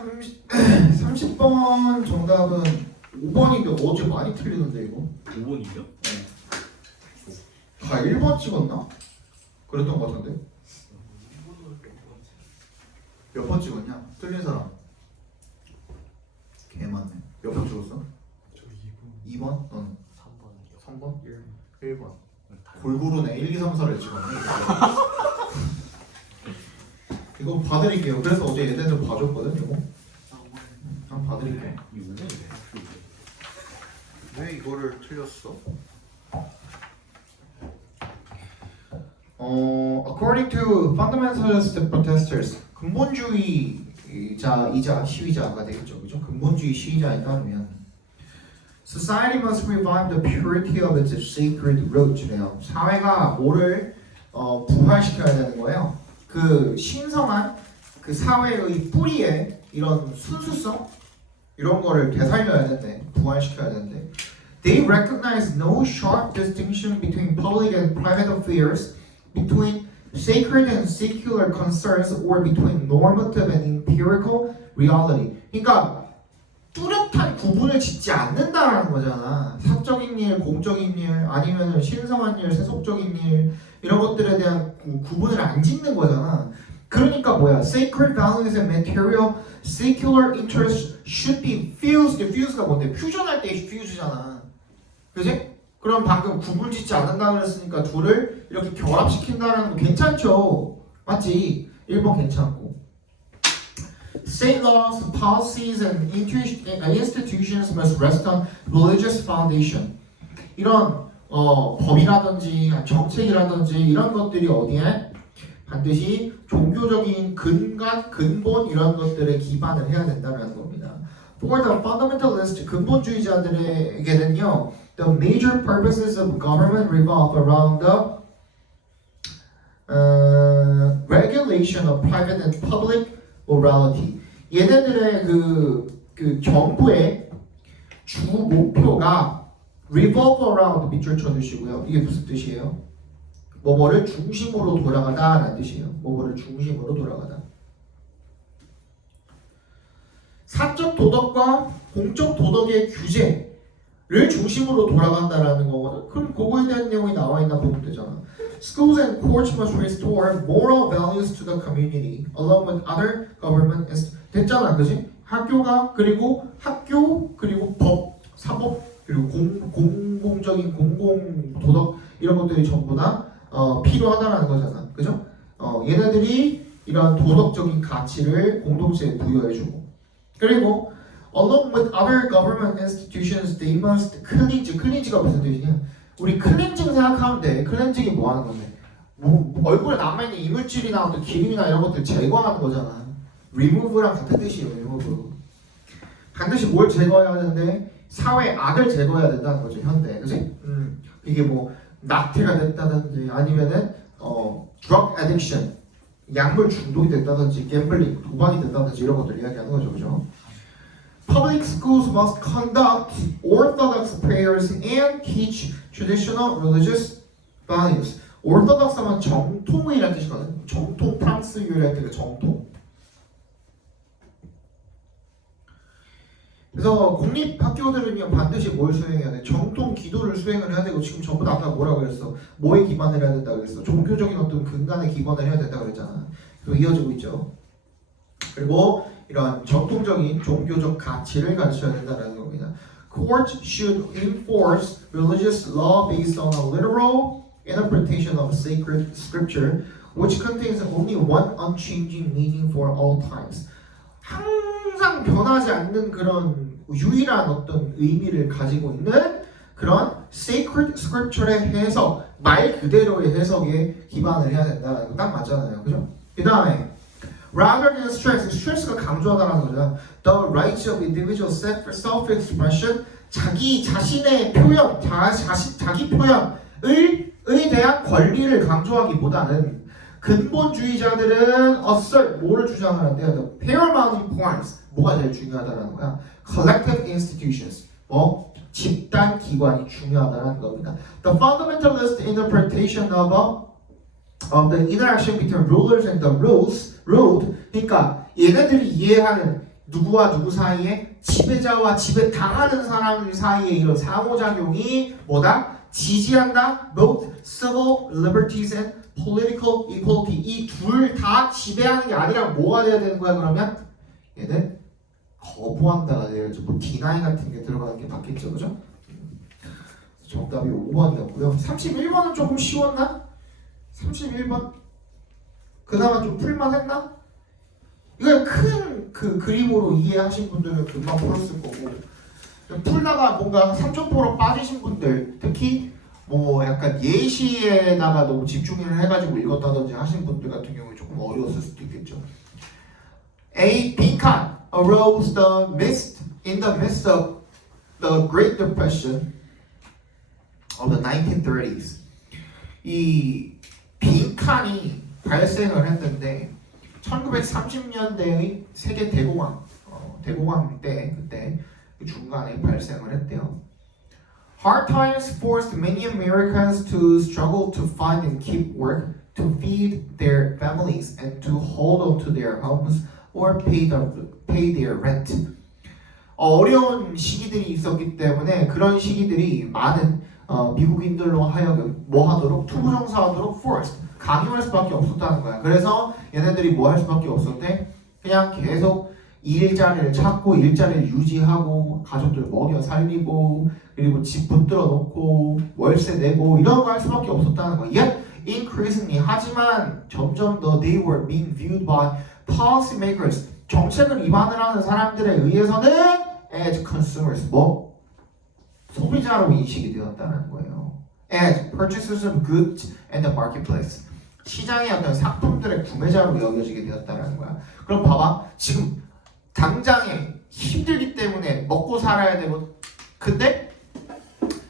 30번 정답은 5번인데 어제 많이 틀리는데 이거? 5번이요? 네. 다 1번 찍었나? 그랬던 것 같은데. 몇 번 찍었냐? 틀린 사람. 개 많네. 몇 번 찍었어? 저 2번. 2번? 너는? 3번이요. 3번? 1번. 다 골고루네. 1, 2, 3, 4를 찍었네. 이거 봐드릴게요. 그래서 어제 예전에 봐줬거든 이거. 한번 봐드릴게요. 이 5번이네. 왜 이거를 틀렸어? According to fundamentalist protesters, 근본주의자이자 시위자가 되겠죠, 그죠? 근본주의 시위자에 따르면 society must revive the purity of its sacred roots래요. 사회가 뭐를 부활시켜야 되는 거예요. 그 신성한 그 사회의 뿌리에 이런 순수성 이런 거를 되살려야 된대, 부활시켜야 된대. They recognize no sharp distinction between public and private affairs, between sacred and secular concerns, or between normative and empirical reality. 그러니까 뚜렷한 구분을 짓지 않는다라는 거잖아. 사적인 일, 공적인 일, 아니면 신성한 일, 세속적인 일 이런 것들에 대한 구분을 안 짓는 거잖아. 그러니까 뭐야? Sacred values and material secular interests should be fused. fuse가 뭔데? 퓨전할 때 fuse잖아. 그지? 그럼 방금 구분 짓지 않는다 그랬으니까 둘을 이렇게 결합시킨다는 거 괜찮죠? 맞지? 1번 괜찮고. State laws, policies, and institutions must rest on religious foundation. 이런 법이라든지 정책이라든지 이런 것들이 어디에? 반드시 종교적인 근본 이런 것들에 기반을 해야 된다는 겁니다. For the fundamentalist 근본주의자들에게는요, the major purposes of government revolve around the regulation of private and public morality. 얘네들의 그 정부의 주 목표가 revolve around 밑줄 쳐주시고요. 이게 무슨 뜻이에요? 뭐뭐를 중심으로 돌아가다라는 뜻이에요. 뭐뭐를 중심으로 돌아가다. 사적 도덕과 공적 도덕의 규제를 중심으로 돌아간다라는 거거든. 그럼 그거에 대한 내용이 나와 있나 보면 되잖아. Schools and courts must restore moral values to the community, along with other government institutions. 됐잖아, 그지? 학교 그리고 법, 사법 그리고 공공적인 공공 도덕 이런 것들이 전부 다 필요하다라는 거잖아, 그죠? 얘네들이 이런 도덕적인 가치를 공동체에 부여해주고, 그리고 along with other government institutions, they must cleanse. cleanse가 무슨 뜻이냐? 우리 클렌징 생각하면 돼. 클렌징이 뭐 하는 건데? 뭐 얼굴에 남아있는 이물질이나 어떤 기름이나 이런 것들 제거하는 거잖아. remove랑 같은 뜻이에요. remove. 반드시 뭘 제거해야 되는데 사회 악을 제거해야 된다는 거죠. 현대, 그지? 이게 뭐 낙태가 됐다든지 아니면은 drug addiction, 약물 중독이 됐다든지 gambling, 도박이 됐다든지 이런 것들 이야기하는 거죠, 그죠? Public schools must conduct orthodox prayers and teach traditional religious values. orthodox 하면 정통이라는 뜻이거든. 정통, 프랑스유래할 때 그 정통. 그래서 공립학교들은요 반드시 뭘 수행해야 돼? 정통 기도를 수행을 해야 되고, 지금 전부 다 아까 뭐라고 그랬어? 뭐에 기반을 해야 된다고 그랬어? 종교적인 어떤 근간에 기반을 해야 된다고 그랬잖아. 그리고 이어지고 있죠. 그리고 이런 전통적인 종교적 가치를 가르쳐야 된다는 겁니다. Courts should enforce religious law based on a literal interpretation of sacred scripture, which contains only one unchanging meaning for all times. 항상 변하지 않는 그런 유일한 어떤 의미를 가지고 있는 그런 sacred scripture의 해석, 말 그대로의 해석에 기반을 해야 된다는 거 딱 맞잖아요, 그죠? 그 다음에 rather than stress가 강조하다는 거죠. The rights of individual self-expression, 자기 자신의 표현, 자기 표현을 대한 권리를 강조하기보다는 근본주의자들은 assert, 뭐를 주장을 한대요? The paramount importance, 뭐가 제일 중요하다는 거야? Collective institutions, 집단 기관이 중요하다는 겁니다. The fundamentalist interpretation of the interaction between rulers and the road, 그러니까 얘네들이 이해하는 누구와 누구 사이에? 지배자와 지배당하는 사람 사이에 이런 상호작용이 뭐다? 지지한다. Both civil liberties and political equality. 이 둘 다 지배하는 게 아니라 뭐가 돼야 되는 거야 그러면? 얘는 거부한다가 돼야죠. 뭐 deny 같은 게 들어가는 게 맞겠죠, 그죠? 정답이 5번이었고요. 31번은 조금 쉬웠나? 31번 그나마 좀 풀만했나? 이걸 큰 그 그림으로 이해하신 분들은 금방 풀었을 거고 풀다가 뭔가 삼천포로 빠지신 분들 특히 뭐 약간 예시에다가 너무 집중을 해가지고 읽었다든지 하신 분들 같은 경우에 조금 어려웠을 수도 있겠죠. A. 빈칸 arose in the midst of the Great Depression of the 1930s. 이 빈칸이 발생을 했는데 1930년대의 세계 대공황 때 그때 그 중간에 발생을 했대요. Hard times forced many Americans to struggle to find and keep work to feed their families and to hold on to their homes or pay their rent. 어려운 시기들이 있었기 때문에 그런 시기들이 많은 미국인들로 하여금 뭐 하도록 투부정사하도록 forced 강요할 수밖에 없었다는 거야. 그래서 얘네들이 뭐 할 수밖에 없었대? 그냥 계속 일자리를 찾고 일자리를 유지하고 가족들 먹여 살리고 그리고 집 붙들어 놓고 월세 내고 이런 거 할 수밖에 없었다는 거야. Yet increasingly 하지만 점점 더 they were being viewed by policymakers 정책을 위반을 하는 사람들에 의해서는 as consumers 뭐 소비자로 인식이 되었다는 거예요. As purchasers of goods in the marketplace 시장의 어떤 상품들의 구매자로 여겨지게 되었다는 거야. 그럼 봐봐 지금 당장에 힘들기 때문에 먹고 살아야 되고 근데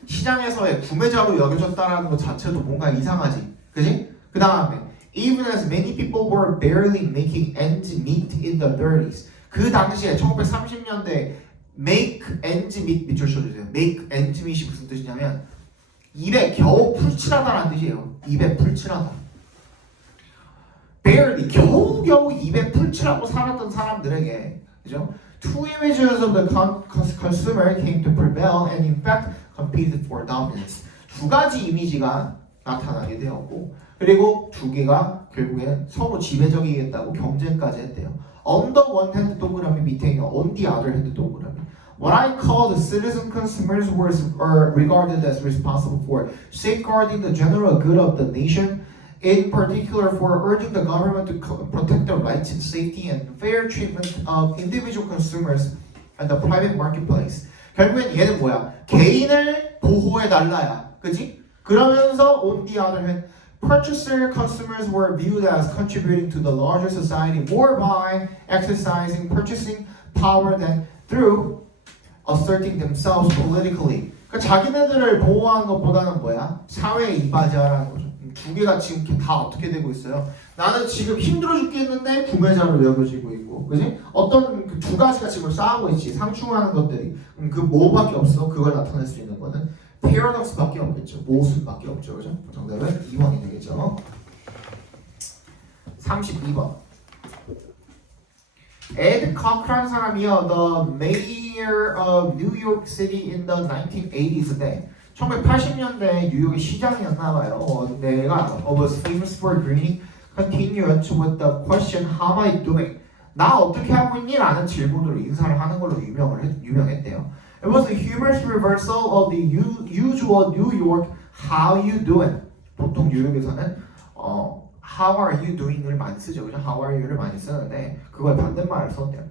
시장에서의 구매자로 여겨졌다는 것 자체도 뭔가 이상하지 그지? 그 다음에 Even as many people were barely making ends meet in the 30s 그 당시에 1930년대 make ends meet 밑줄 쳐주세요. make ends meet이 무슨 뜻이냐면 입에 겨우 풀칠하다라는 뜻이에요. 입에 풀칠하다 barely 겨우겨우 입에 풀칠하고 살았던 사람들에게 그죠? Two images of the consumer came to prevail and in fact competed for dominance. 두 가지 이미지가 나타나게 되었고 그리고 두 개가 결국엔 서로 지배적이겠다고 경쟁까지 했대요. On the one hand 동그라미 밑에 있는 on the other hand 동그라미. What I call the citizen consumers were regarded as responsible for safeguarding the general good of the nation. In particular for urging the government to protect the rights and safety and fair treatment of individual consumers and the private marketplace. 결국엔 얘는 뭐야? 개인을 보호해달라야. 그치? 그러면서 on the other hand, purchaser consumers were viewed as contributing to the larger society more by exercising purchasing power than through asserting themselves politically. 그러니까 자기네들을 보호하는 것보다는 뭐야? 사회에 이바지하라는 거죠. 두 개가 지금 다 어떻게 되고 있어요? 나는 지금 힘들어 죽겠는데 구매자로 여겨지고 있고, 그지? 어떤 그 두 가지가 지금 싸우고 있지. 상충하는 것들이. 그 뭐밖에 없어? 그걸 나타낼 수 있는 거는 paradox밖에 없겠죠. 모순밖에 없죠, 그죠? 정답은 2번이 되겠죠. 32번. 에드 커크라는 사람이요, the mayor of New York City in the 1980s인데 1980년대 뉴욕의 시장이었나 봐요. 내가 was famous for greeting continued with the question how am I doing? 나 어떻게 하고 있니? 라는 질문으로 인사를 하는 걸로 유명했대요. It was a humorous reversal of the usual New York how you doing? 보통 뉴욕에서는 how are you doing을 많이 쓰죠. 그죠? how are you를 많이 쓰는데 그걸 반대말을 썼대요.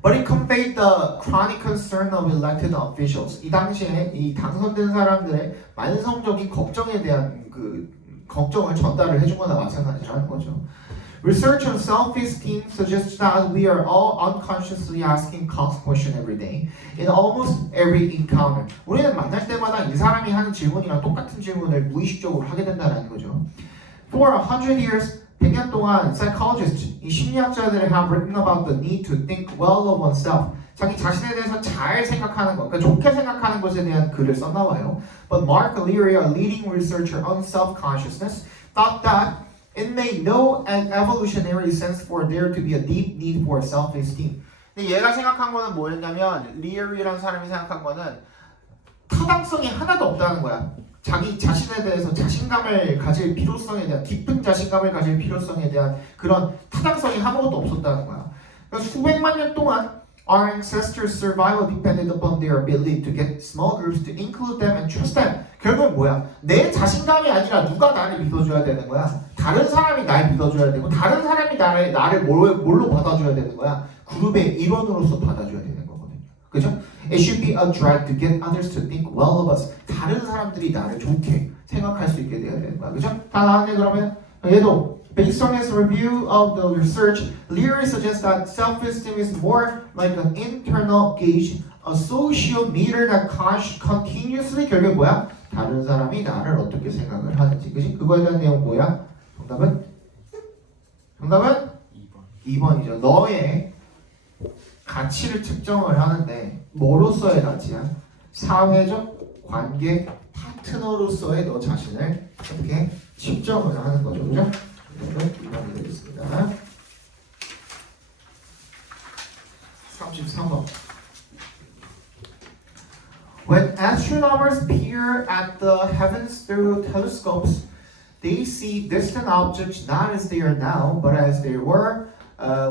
But it conveyed the chronic concern of elected officials. 이 당시에 이 당선된 사람들의 만성적인 걱정에 대한 그 걱정을 전달을 해준 거나 마찬가지라는 거죠. Research on self-esteem suggests that we are all unconsciously asking Cox question every day in almost every encounter. 우리는 만날 때마다 이 사람이 하는 질문이랑 똑같은 질문을 무의식적으로 하게 된다는 거죠. For 100 years, 100년 동안 psychologists, 이 심리학자들이 have written about the need to think well of oneself. 자기 자신에 대해서 잘 생각하는 것, 그러니까 좋게 생각하는 것에 대한 글을 썼나 봐요. But Mark Leary, a leading researcher on self-consciousness, thought that It made no evolutionary sense for there to be a deep need for self-esteem. 근데 얘가 생각한 거는 뭐였냐면 리얼이라는 사람이 생각한 거는 타당성이 하나도 없다는 거야. 자기 자신에 대해서 자신감을 가질 필요성에 대한 깊은 자신감을 가질 필요성에 대한 그런 타당성이 아무것도 없었다는 거야. 그래서 수백만 년 동안 our ancestors' survival depended upon their ability to get small groups to include them and trust them. 결국은 뭐야? 내 자신감이 아니라 누가 나를 믿어줘야 되는 거야? 다른 사람이 날 믿어줘야 되고 다른 사람이 나를 뭘로 받아줘야 되는 거야? 그룹의 일원으로서 받아줘야 되는 거거든요. 그죠? It should be a drive to get others to think well of us. 다른 사람들이 나를 좋게 생각할 수 있게 돼야 되는 거야. 그죠? 다 나왔네 그러면? 얘도 Based on his review of the research, Leary suggests that self-esteem is more like an internal gauge, a social meter that continuously 결국 뭐야? 다른 사람이 나를 어떻게 생각을 하는지, 그지? 그거에 대한 내용 뭐야? 정답은? 정답은? 2번이죠. 너의 가치를 측정을 하는데 뭐로서의 가치야? 사회적 관계 파트너로서의 너 자신을 어떻게 측정을 하는 거죠, 그죠? 이거는 2번이 되겠습니다. 33번. When astronomers peer at the heavens through telescopes, they see distant objects not as they are now, but as they were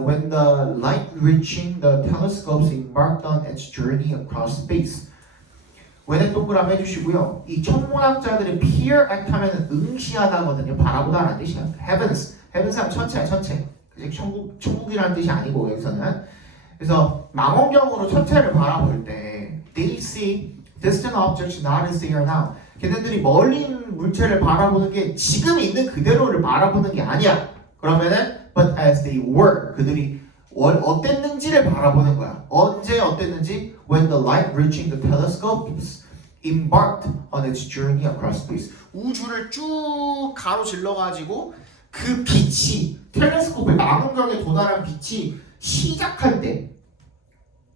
when the light reaching the telescopes embarked on its journey across space. when에 동그라미 해주시고요. 이 천문학자들이 peer at 하면은 응시하다거든요. 바라보다라는 뜻이야. heavens 하면 천체야, 천체. 그치? 천국이라는 뜻이 아니고 여기서는. 그래서 망원경으로 천체를 바라볼 때 they see distant objects not as they are now. 걔네들이 멀리 있는 물체를 바라보는 게 지금 있는 그대로를 바라보는 게 아니야. 그러면은 but as they were. 그들이 어땠는지를 바라보는 거야. 언제 어땠는지? When the light reaching the telescopes embarked on its journey across space. 우주를 쭉 가로질러 가지고 그 빛이 텔레스코프의 망원경에 도달한 빛이 시작할 때,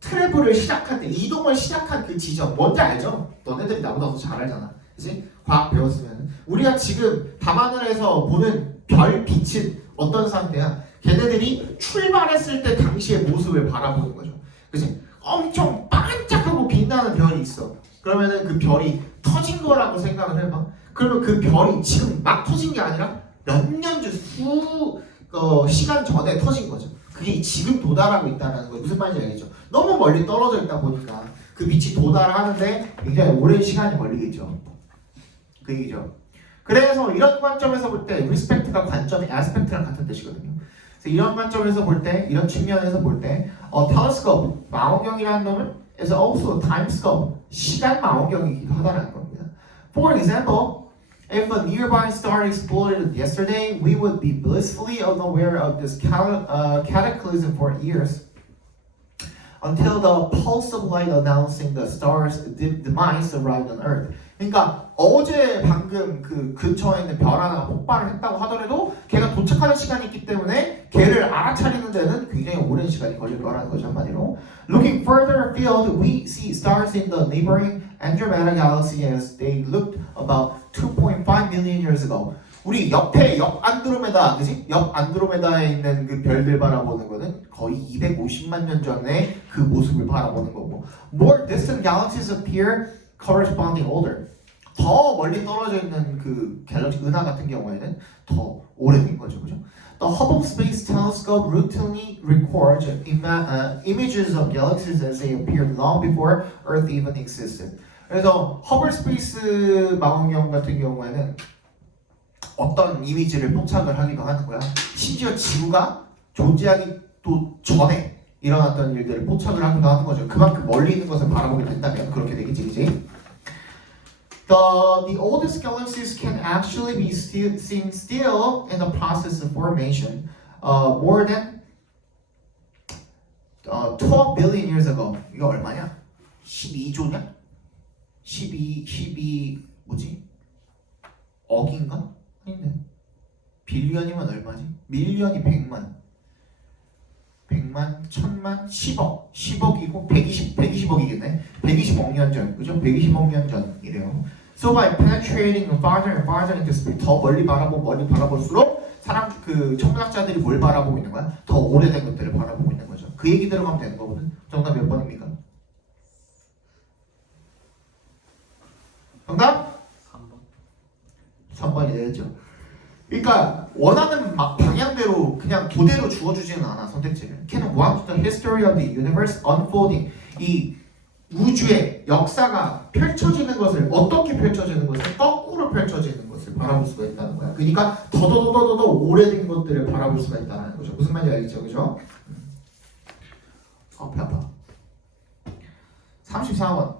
트래블을 시작할 때, 이동을 시작한 그 지점 뭔지 알죠? 너네들이 나보다 더 잘 알잖아. 그치? 과학 배웠으면 우리가 지금 밤하늘에서 보는 별 빛은 어떤 상태야? 걔네들이 출발했을 때 당시의 모습을 바라보는 거죠. 그치? 엄청 반짝하고 빛나는 별이 있어. 그러면은 그 별이 터진 거라고 생각을 해봐. 그러면 그 별이 지금 막 터진 게 아니라 몇 년 전 시간 전에 터진 거죠. 그게 지금 도달하고 있다는 거 무슨 말인지 알겠죠? 너무 멀리 떨어져 있다 보니까 그 빛이 도달하는데 굉장히 오랜 시간이 걸리겠죠. 그 얘기죠. 그래서 이런 관점에서 볼 때 리스펙트가 관점이 aspect랑 같은 뜻이거든요. 그래서 이런 관점에서 볼 때, 이런 측면에서 볼 때, telescope 망원경이라는 놈은 is also time scope 시간 망원경이기도 하다는 겁니다. For example, if a nearby star exploded yesterday, we would be blissfully unaware of this cataclysm for years until the pulse of light announcing the star's demise arrived on Earth. 그러니까 어제 방금 그 근처에 있는 별 하나가 폭발을 했다고 하더라도 걔가 도착하는 시간이 있기 때문에 걔를 알아차리는 데는 굉장히 오랜 시간이 걸릴 거라는 거죠, 한마디로. Looking further afield, we see stars in the neighboring Andromeda galaxy as they looked about 2.5 million years ago. 우리 옆에 옆 안드로메다, 그지? 옆 안드로메다에 있는 그 별들 바라보는 거는 거의 250만 년 전에 그 모습을 바라보는 거고. More distant galaxies appear corresponding older. 더 멀리 떨어져 있는 그 갤럭시 은하 같은 경우에는 더 오래된 거죠, 그죠? The Hubble Space Telescope routinely records images of galaxies as they appeared long before Earth even existed. 그래서 허블 스페이스 망원경 같은 경우에는 어떤 이미지를 포착을 하기도 하는 거야. 심지어 지구가 존재하기도 전에 일어났던 일들을 포착을 하기도 하는 거죠. 그만큼 멀리 있는 것을 바라보게 된다면 그렇게 되겠지, 그지? The oldest galaxies can actually be seen still in the process of formation, more than 12 billion years ago. 이거 얼마냐? 12조냐? 12 뭐지? 억인가? 아닌데. 빌리언이면 얼마지? 밀리언이 100만, 1000만, 10억, 10억이고 120억이겠네. 120억 년 전, 그죠? 120억 년 전이래요. So by penetrating farther and farther into space, 더 멀리 바라볼수록 사람 그 천문학자들이 뭘 바라보고 있는 거야? 더 오래된 것들을 바라보고 있는 거죠. 그 얘기 들어가면 되는 거거든. 정답 몇 번입니까? 정답? 3번. 3번이 되겠죠. 그러니까 원하는 막 방향대로 그냥 도대로 주어주지는 않아 선택지를. Can watch the history of the universe unfolding. 이 우주의 역사가 펼쳐지는 것을 어떻게 펼쳐지는 것을 거꾸로 펼쳐지는 것을 바라볼 수가 있다는 거야. 그러니까 더더더더더 오래된 것들을 바라볼 수가 있다는 거죠. 무슨 말인지 알겠죠, 그죠? 배 아파. 34번.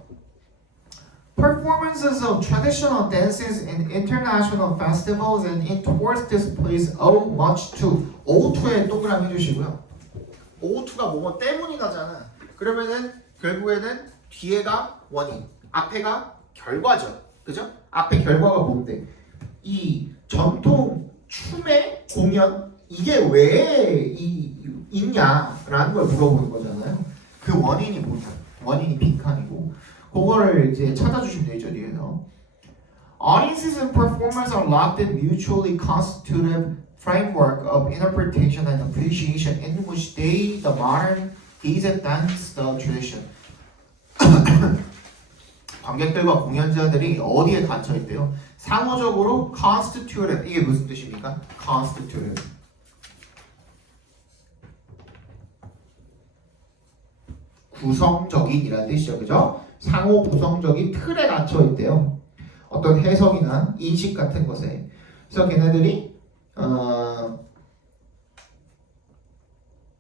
Performances of traditional dances in international festivals and in tourist displays owe much to. O2에 동그라미 해주시고요. O2가 뭐뭐 때문이 나잖아. 그러면은 결국에는 뒤에가 원인, 앞에가 결과죠. 그죠? 앞에 결과가 뭔데? 이 전통 춤의 공연 이게 왜 있냐라는 걸 물어보는 거잖아요. 그 원인이 뭐냐? 원인이 빈칸이고 그거를 이제 찾아주시면 되죠 뒤에서. Audiences and performers are locked in mutually constitutive framework of interpretation and appreciation in which they, the modern, gaze at dance, the tradition. 관객들과 공연자들이 어디에 갇혀 있대요? 상호적으로 constitutive. 이게 무슨 뜻입니까? constitutive. 구성적인이라는 뜻이죠, 그죠? 상호 구성적인 틀에 갇혀 있대요. 어떤 해석이나 인식 같은 것에. 그래서 걔네들이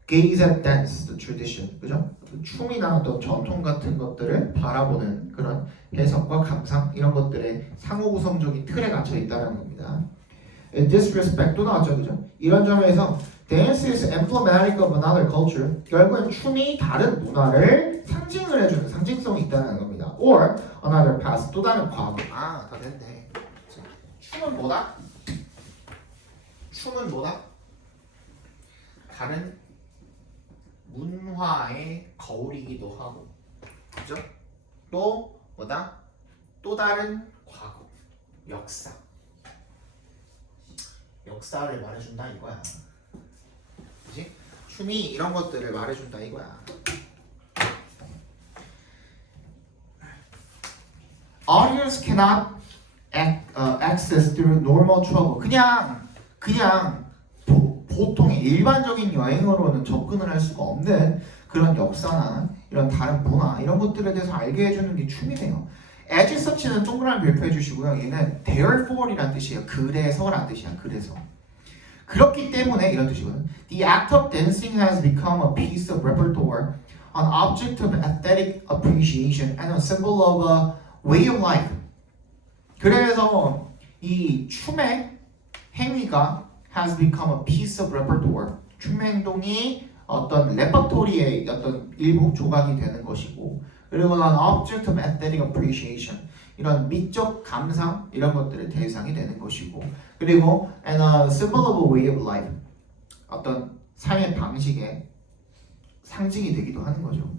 gaze at dance, the tradition, 그죠? 춤이나 어떤 전통 같은 것들을 바라보는 그런 해석과 감상 이런 것들의 상호 구성적인 틀에 갇혀 있다는 겁니다. In this respect 또 나왔죠, 그죠? 이런 점에서 dance is emblematic of another culture. 결국엔 춤이 다른 문화를 상징을 해주는 상징성이 있다는 겁니다. Or another past, 또 다른 과거. 다 됐네. 춤은 뭐다? 춤은 뭐다? 다른 문화의 거울이기도 하고, 그죠? 또 뭐다? 또 다른 과거, 역사. 역사를 말해준다 이거야. 그지? 춤이 이런 것들을 말해준다 이거야. Audience cannot access through normal travel. 그냥 보통의 일반적인 여행으로는 접근을 할 수가 없는 그런 역사나 이런 다른 문화 이런 것들에 대해서 알게 해주는 게 춤이네요. as such는 동그라미 별표해 주시고요. 얘는 therefore이란 뜻이에요. 그래서란 뜻이야. 그래서. 그렇기 때문에 이런 뜻이거든. The act of dancing has become a piece of repertoire, an object of aesthetic appreciation, and a symbol of a way of life. 그래서 이 춤의 행위가 has become a piece of repertoire. 춤의 행동이 어떤 레퍼토리의 어떤 일부 조각이 되는 것이고, 그리고 an object of aesthetic appreciation. 이런 미적 감상 이런 것들의 대상이 되는 것이고, 그리고 and a symbol of a way of life. 어떤 삶의 방식의 상징이 되기도 하는 거죠.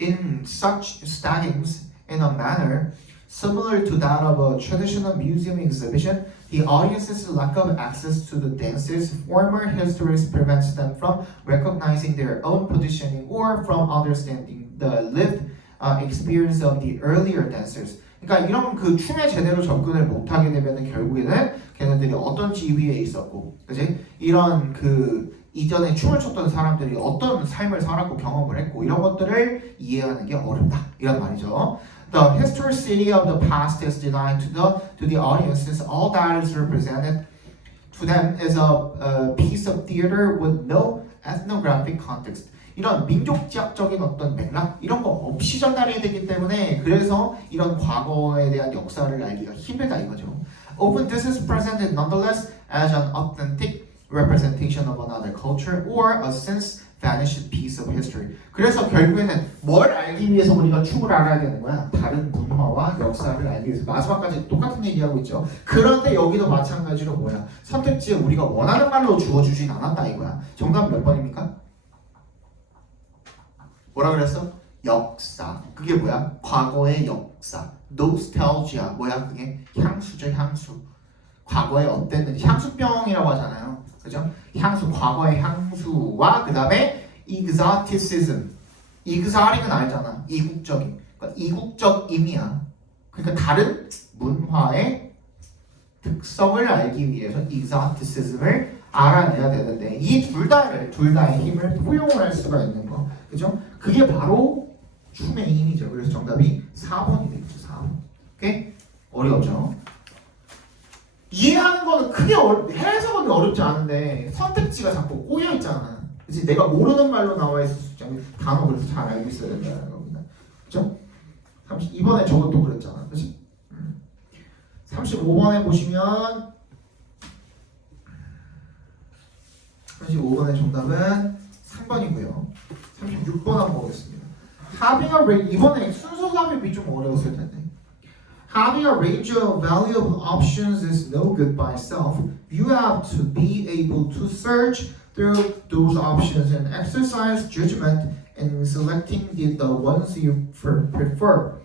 In such settings, in a manner similar to that of a traditional museum exhibition, the audience's lack of access to the dance's former histories prevents them from recognizing their own positioning or from understanding the lived experience of the earlier dancers. 그러니까 이런 그 춤에 제대로 접근을 못하게 되면은 결국에는 걔네들이 어떤 지위에 있었고, 그지? 이런 그 이전에 춤을 췄던 사람들이 어떤 삶을 살았고 경험을 했고 이런 것들을 이해하는 게 어렵다 이런 말이죠. The historicity of the past is denied to the audiences. All that is represented to them is a piece of theater with no ethnographic context. 이런 민족지학적인 어떤 맥락 이런 거 없이 전달해야 되기 때문에 그래서 이런 과거에 대한 역사를 알기가 힘들다 이거죠. Often this is presented nonetheless as an authentic representation of another culture or a since vanished piece of history. 그래서 결국에는 뭘 알기 위해서 우리가 춤을 알아야 되는 거야? 다른 문화와 역사를 알기 위해서. 마지막까지 똑같은 얘기하고 있죠. 그런데 여기도 마찬가지로 뭐야? 선택지에 우리가 원하는 말로 주어주진 않았다 이거야. 정답 몇 번입니까? 뭐라 그랬어? 역사. 그게 뭐야? 과거의 역사. Nostalgia. 뭐야 그게? 향수죠 향수. 과거에 어땠는지 향수병이라고 하잖아요. 그죠? 향수, 과거의 향수와 그 다음에 exoticism. exotic은 알잖아. 이국적인. 그러니까 이국적임이야. 그러니까 다른 문화의 특성을 알기 위해서 exoticism을 알아내야 되는데 이 둘 다의 힘을 포용을 할 수가 있는 거. 그죠? 그게 바로 춤의 힘이죠. 그래서 정답이 4번이 되겠죠. 4번. 오케이? 어려웠죠? 이해하는 거는 크게 해석은 어렵지 않은데 선택지가 자꾸 꼬여 있잖아. 그치? 내가 모르는 말로 나와 있을 수 있잖아. 단어 그래서 잘 알고 있어야 된다는 겁니다. 그죠? 32번에 저것도 그랬잖아. 그치? 35번에 보시면 35번의 정답은 3번이고요. 36번 한번 보겠습니다. Having a range, 이번에 순서 삽입이 좀 어려웠을 텐데. Having a range of valuable options is no good by itself. You have to be able to search through those options and exercise judgment in selecting the ones you prefer.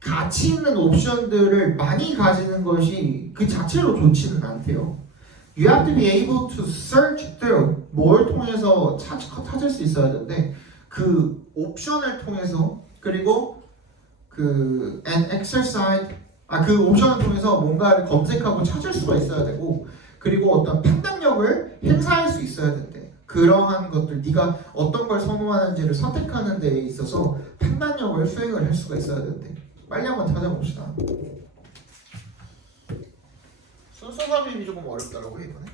가치 있는 옵션들을 많이 가지는 것이 그 자체로 좋지는 않대요. You have to be able to search through 뭘 통해서 찾을 수 있어야 되는데 그 옵션을 통해서 그리고 그 and exercise 그 옵션을 통해서 뭔가를 검색하고 찾을 수가 있어야 되고 그리고 어떤 판단력을 행사할 수 있어야 된대. 그러한 것들 네가 어떤 걸 선호하는지를 선택하는 데 있어서 판단력을 수행을 할 수가 있어야 된대. 빨리 한번 찾아봅시다. 순서 삽입이 조금 어렵다고 해 이번에.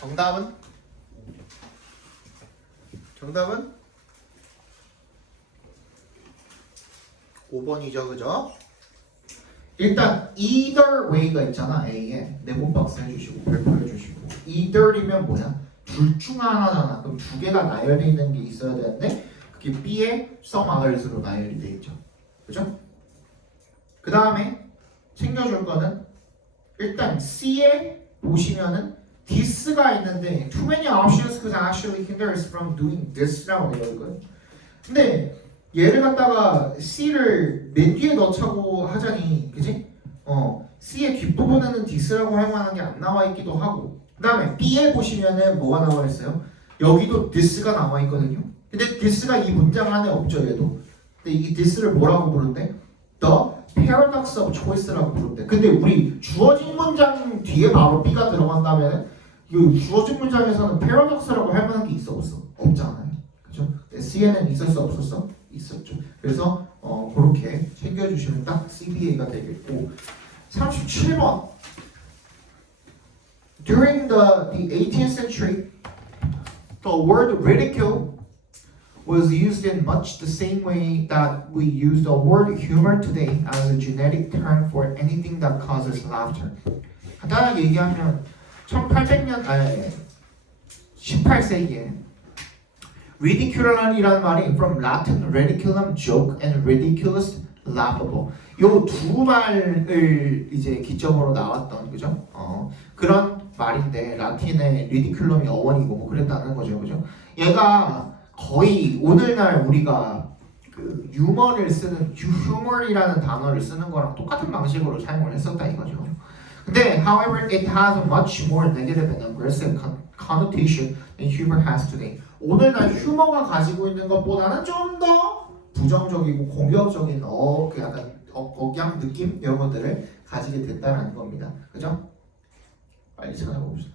정답은 5번이죠, 그죠? 일단 either way가 있잖아. A에 네모 박스 해주시고 별표 해주시고 either이면 뭐야? 둘 중 하나잖아. 그럼 두 개가 나열되어 있는 게 있어야 되는데 그게 B에 some others로 나열이 돼 있죠, 그죠? 그 다음에 챙겨줄 거는 일단 C에 보시면은 this가 있는데 too many options could actually hinder us from doing this라고 되어 있거든. 근데 얘를 갖다가 C를 맨 뒤에 넣자고 하자니, 그지? C의 뒷부분에는 this라고 할 만한 게 안 나와 있기도 하고, 그 다음에 B에 보시면은 뭐가 나와 있어요? 여기도 this가 나와 있거든요. 근데 this가 이 문장 안에 없죠, 얘도. 근데 이 this를 뭐라고 부른대? The paradox of choice라고 부른대. 근데 우리 주어진 문장 뒤에 바로 B가 들어간다면 이 주어진 문장에서는 paradox라고 할 만한 게 있어 없어? 없잖아요. 그죠? SEN은 있었어 없었어? 있었죠. 그래서 그렇게 챙겨주시면 딱 CBA가 되겠고 37번 During the 18th century, the word ridicule was used in much the same way that we use the word humor today as a generic term for anything that causes laughter. 간단하게 얘기하면 1800년 아니 18세기에 ridiculous이라는 말이 from Latin ridiculum, joke, and ridiculous, laughable. 요 두 말을 이제 기점으로 나왔던 그죠? 그런 말인데 라틴의 ridiculum이 어원이고 뭐 그랬다는 거죠, 그죠? 얘가 거의 오늘날 우리가 그 유머를 쓰는 humor이라는 단어를 쓰는 거랑 똑같은 방식으로 사용을 했었다 이거죠. 근데 however it has a much more negative and aggressive connotation than humor has today. 오늘날 휴머가 가지고 있는 것보다는 좀 더 부정적이고 공격적인 그 약간 억양 느낌 이런 것들을 가지게 됐다라는 겁니다. 그죠? 빨리 찾아봅시다.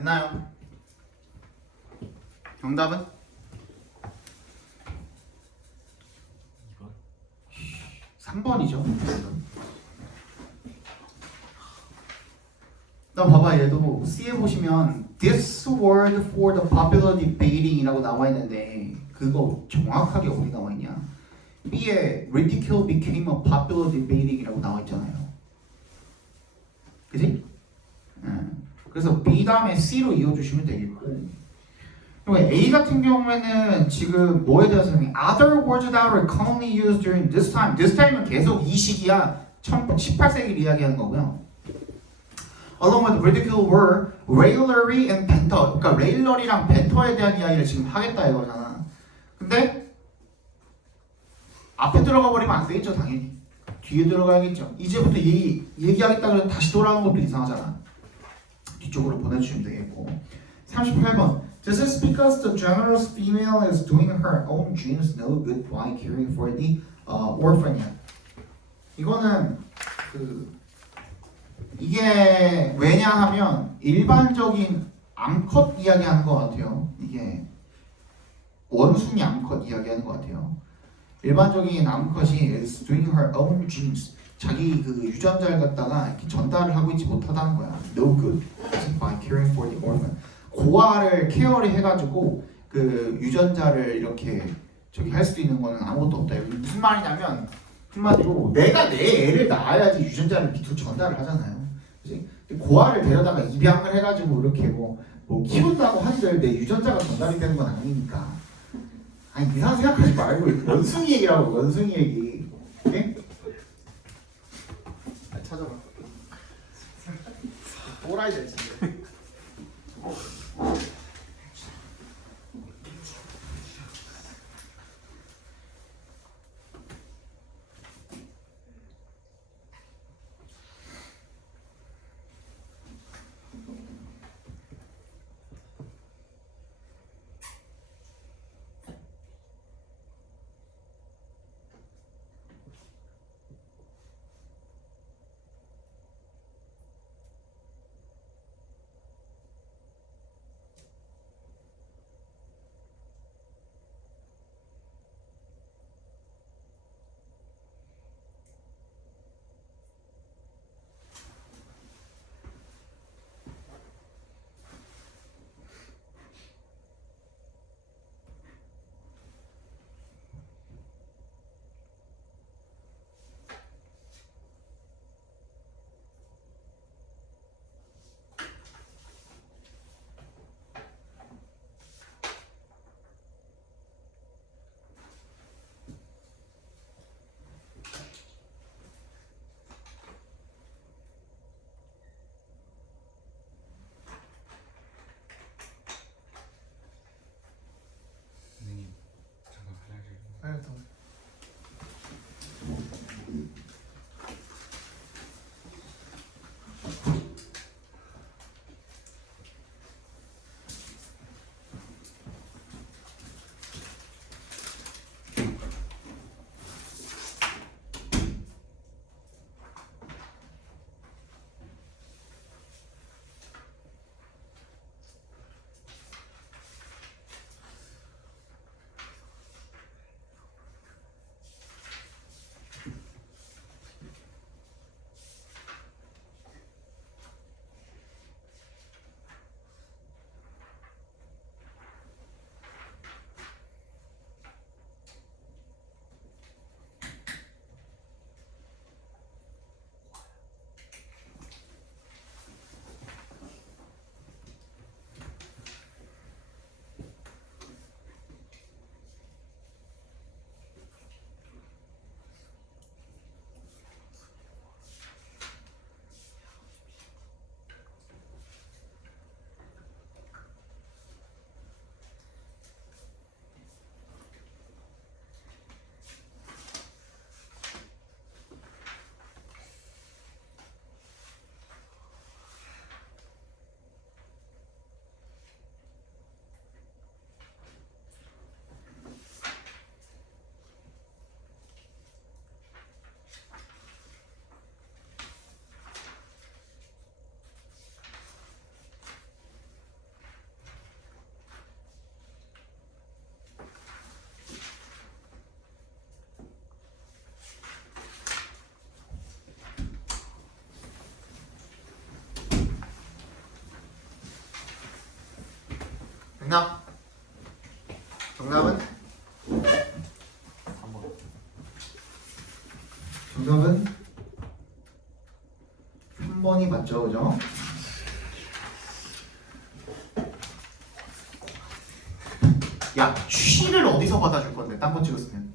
됐나요? 정답은? 3번이죠. 나 봐봐, 얘도 C에 보시면 this word for the popular debating이라고 나와 있는데 그거 정확하게 어디 나와 있냐? B에 ridicule became a popular debating이라고 나와 있잖아요. 그지? 그래서 B 다음에 C로 이어주시면 되겠고, 그리고 A 같은 경우에는 지금 뭐에 대해서 other words that were commonly used during this time. This time은 계속 이 시기야. 18세기를 이야기하는 거고요. Along with ridicule were raillery and banter. 그러니까 raillery랑 banter에 대한 이야기를 지금 하겠다 이거잖아. 근데 앞에 들어가 버리면 안 되겠죠, 당연히. 뒤에 들어가야겠죠. 이제부터 얘기하겠다 그래서 다시 돌아오는 것도 이상하잖아. 뒤쪽으로 보내주시면 되겠고. 38번. This is because the generous female is doing her own dreams no good by caring for the orphan. 이거는 이게 왜냐하면 일반적인 암컷 이야기하는 것 같아요. 이게 원숭이 암컷 이야기하는 것 같아요. 일반적인 암컷이 is doing her own dreams. 자기 그 유전자를 갖다가 이렇게 전달을 하고 있지 못하다는 거야. No good by caring for the orphan. 고아를 케어를 해가지고 그 유전자를 이렇게 저기 할 수 있는 거는 아무것도 없다. 이게 무슨 말이냐면 한마디로 내가 내 애를 낳아야지 유전자를 밑으로 전달을 하잖아요. 그치? 고아를 데려다가 입양을 해가지고 이렇게 뭐 키운다고 하지를 내 유전자가 전달이 되는 건 아니니까. 아니 이상한 생각하지 말고 원숭이 얘기라고. 원숭이 얘기. 오케이? 찾아봐. 또라이들 진짜. 정답은 3번이 맞죠, 그죠? 야, 쉬를 어디서 받아줄 건데? 딴 거 찍었으면.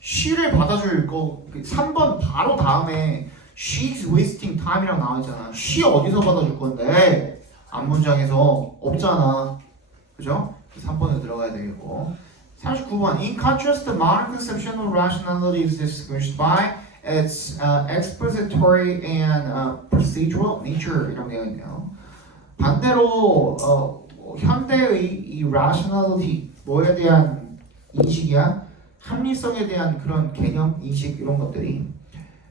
쉬를 받아줄 거 3번 바로 다음에 she's wasting time이라고 나와있잖아. she 어디서 받아줄 건데? 앞문장에서 없잖아. 그죠? 3번에 들어가야 되겠고. 39번. In contrast, the modern conception of rationality is distinguished by its expository and procedural nature 이라고 되어 있네요. 반대로 현대의 이 rationality 뭐에 대한 인식이야? 합리성에 대한 그런 개념, 인식 이런 것들이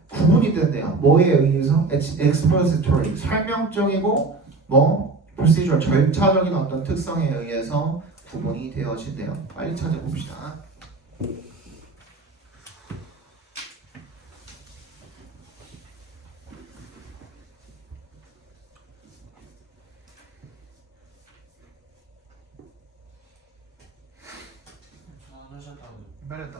구분이 된대요. 뭐에 의해서? expository 설명적이고 뭐 procedural 절차적인 어떤 특성에 의해서 구분이 되어진대요. 빨리 찾아봅시다. 빨렸다.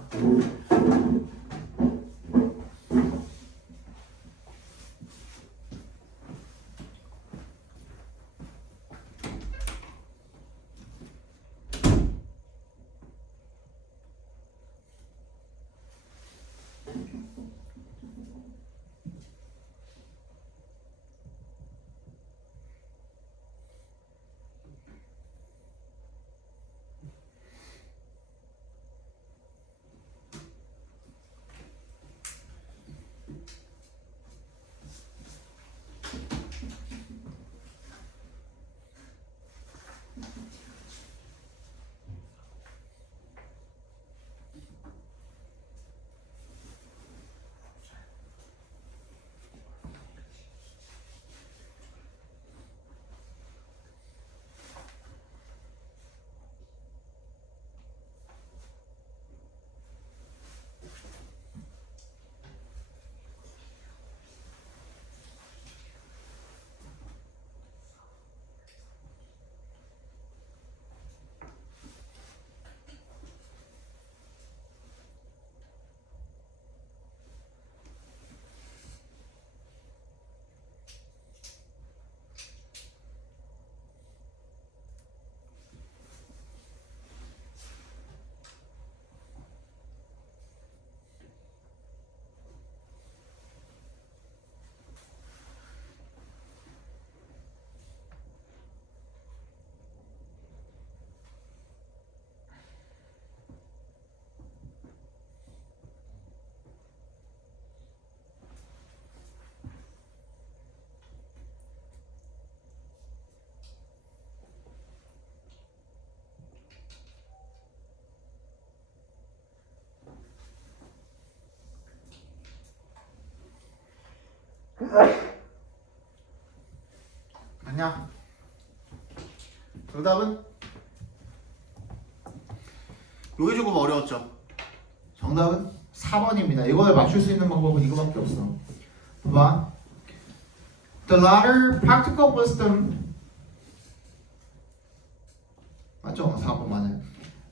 맞냐? 정답은? 요게 조금 어려웠죠? 정답은 4번입니다. 이걸 맞출 수 있는 방법은 이거밖에 없어. 봐봐. The latter practical wisdom 맞죠? 4번 맞아요.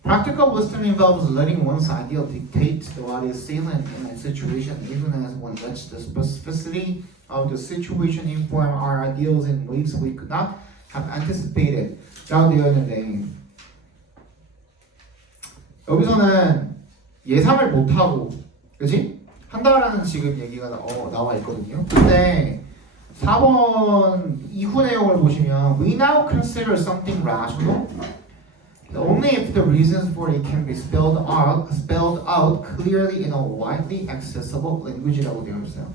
Practical wisdom involves letting one's ideal dictate what is salient in a situation, even as one lets the specificity of the situation inform our ideals in ways we could not have anticipated. 라고 되어 있는데 여기서는 예상을 못하고 그치? 한다라는 지금 얘기가 나와 있거든요. 근데 4번 이후 내용을 보시면 We now consider something rational only if the reasons for it can be spelled out clearly in a widely accessible language라고 되어 있어요.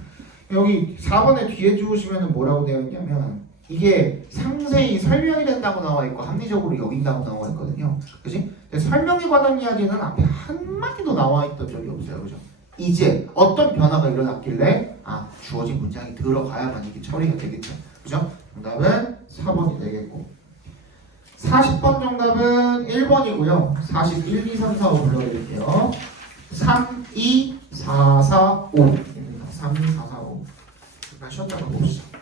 여기 4번에 뒤에 주시면 뭐라고 되어 있냐면 이게 상세히 설명이 된다고 나와 있고 합리적으로 여긴다고 나와 있거든요. 그치? 근데 설명에 관한 이야기는 앞에 한마디도 나와 있던 적이 없어요. 그죠? 이제 어떤 변화가 일어났길래 주어진 문장이 들어가야만 이게 처리가 되겠죠. 그죠? 정답은 4번이 되겠고 40번 정답은 1번이고요. 41, 2, 3, 4, 5 불러드릴게요. 3, 2, 4, 4, 5 3, 2, 4, 4, 5 잠깐 쉬었다가 봅시다.